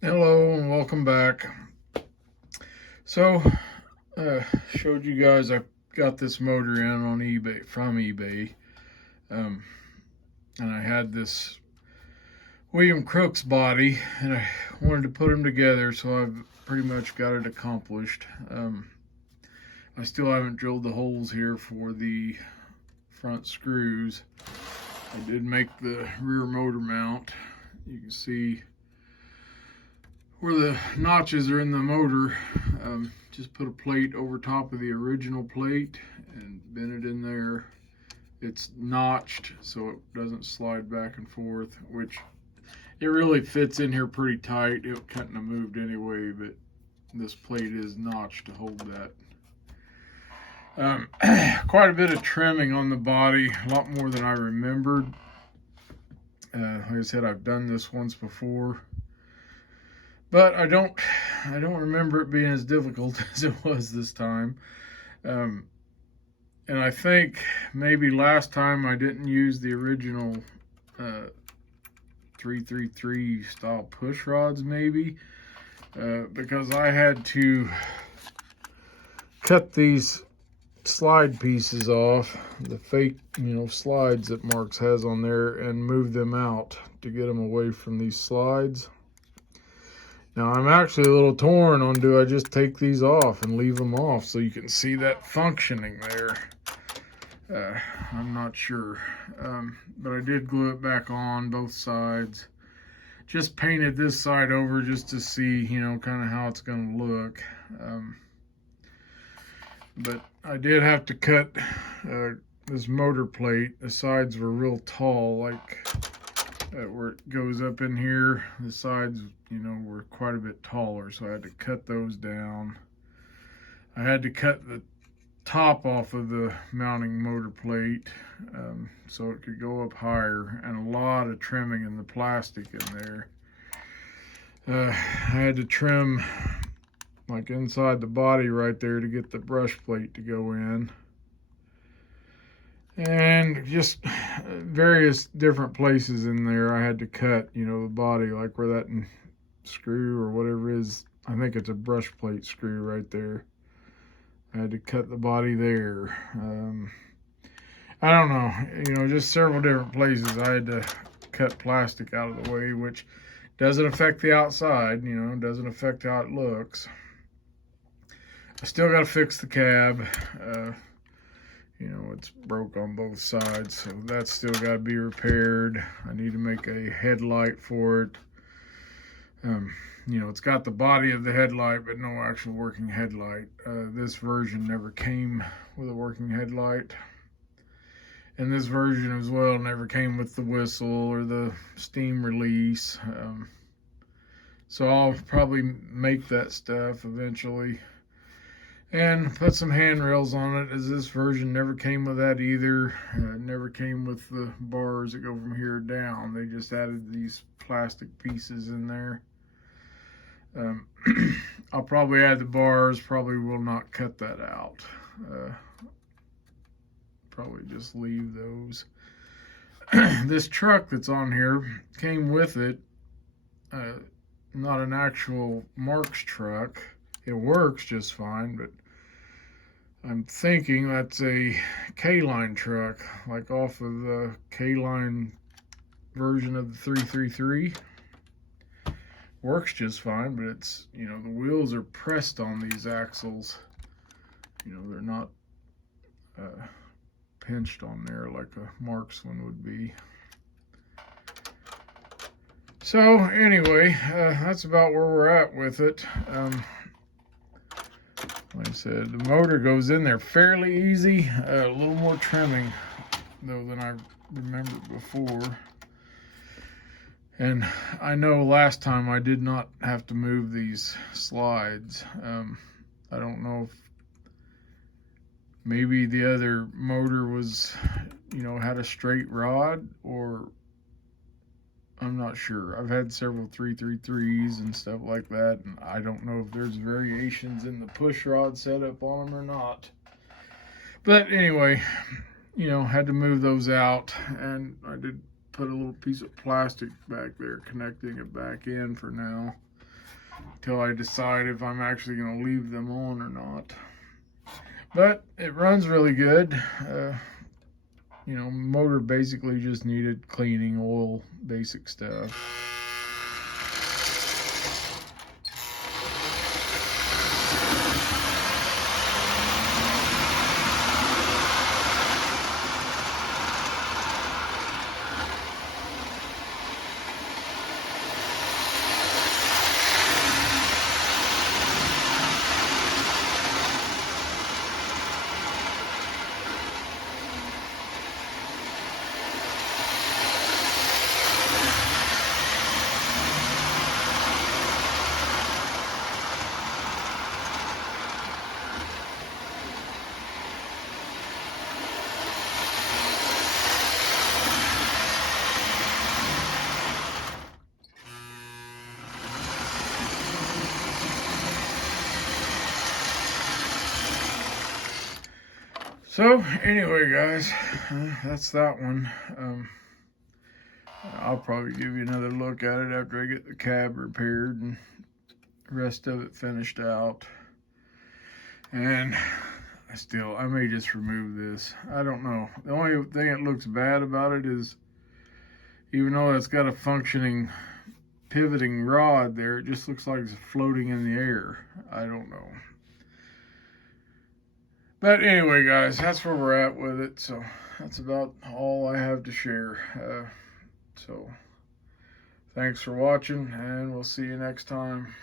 Hello and welcome back. So, showed you guys I got this motor in on eBay from eBay, um, and I had this William Crooks body, and I wanted to put them together. So I've pretty much got it accomplished. I still haven't drilled the holes here for the front screws. I did make the rear motor mount. You can see where the notches are in the motor. Just put a plate over top of the original plate and bent it in there. It's notched so it doesn't slide back and forth, which it really fits in here pretty tight. It couldn't have moved anyway, but this plate is notched to hold that. Quite a bit of trimming on the body, a lot more than I remembered. Like I said, I've done this once before, but I don't remember it being as difficult as it was this time. And I think maybe last time I didn't use the original 333 style push rods, maybe, because I had to cut these slide pieces off, the fake, slides that Marx has on there, and move them out to get them away from these slides. Now I'm actually a little torn on, do I just take these off and leave them off so you can see that functioning there? I'm not sure, but I did glue it back on both sides. Just painted this side over just to see, kind of how it's going to look. But I did have to cut this motor plate. The sides were real tall, like where it goes up in here. The sides, were quite a bit taller, so I had to cut those down. I had to cut the top off of the mounting motor plate so it could go up higher, and a lot of trimming in the plastic in there. I had to trim like inside the body right there to get the brush plate to go in, and just various different places in there I had to cut, the body, like where that screw or whatever is, I think it's a brush plate screw right there. I had to cut the body there. I don't know, just several different places I had to cut plastic out of the way, which doesn't affect the outside, doesn't affect how it looks. I still got to fix the cab. It's broke on both sides, so that's still got to be repaired. I need to make a headlight for it. It's got the body of the headlight, but no actual working headlight. This version never came with a working headlight. And this version as well never came with the whistle or the steam release. So I'll probably make that stuff eventually and put some handrails on it, as this version never came with that either. It never came with the bars that go from here down. They just added these plastic pieces in there. I'll probably add the bars, probably will not cut that out. Probably just leave those. This truck that's on here came with it, not an actual Marx truck. It works just fine, but I'm thinking that's a K-line truck, like off of the K-line version of the 333. Works just fine, but it's, the wheels are pressed on these axles. They're not pinched on there like a Marx one would be. So anyway, that's about where we're at with it. Like I said, the motor goes in there fairly easy. A little more trimming, though, than I remembered before. And I know last time I did not have to move these slides. I don't know if maybe the other motor was, had a straight rod, or I'm not sure. I've had several 333s and stuff like that, and I don't know if there's variations in the push rod setup on them or not. But anyway, had to move those out, and I did put a little piece of plastic back there connecting it back in for now. till I decide if I'm actually going to leave them on or not. But it runs really good. You know, motor basically just needed cleaning, oil, basic stuff. So anyway, guys, that's that one. I'll probably give you another look at it after I get the cab repaired and the rest of it finished out. And I may just remove this. I don't know. The only thing that looks bad about it is, even though it's got a functioning pivoting rod there, it just looks like it's floating in the air. I don't know. But anyway, guys, that's where we're at with it. So that's about all I have to share. So thanks for watching, and we'll see you next time.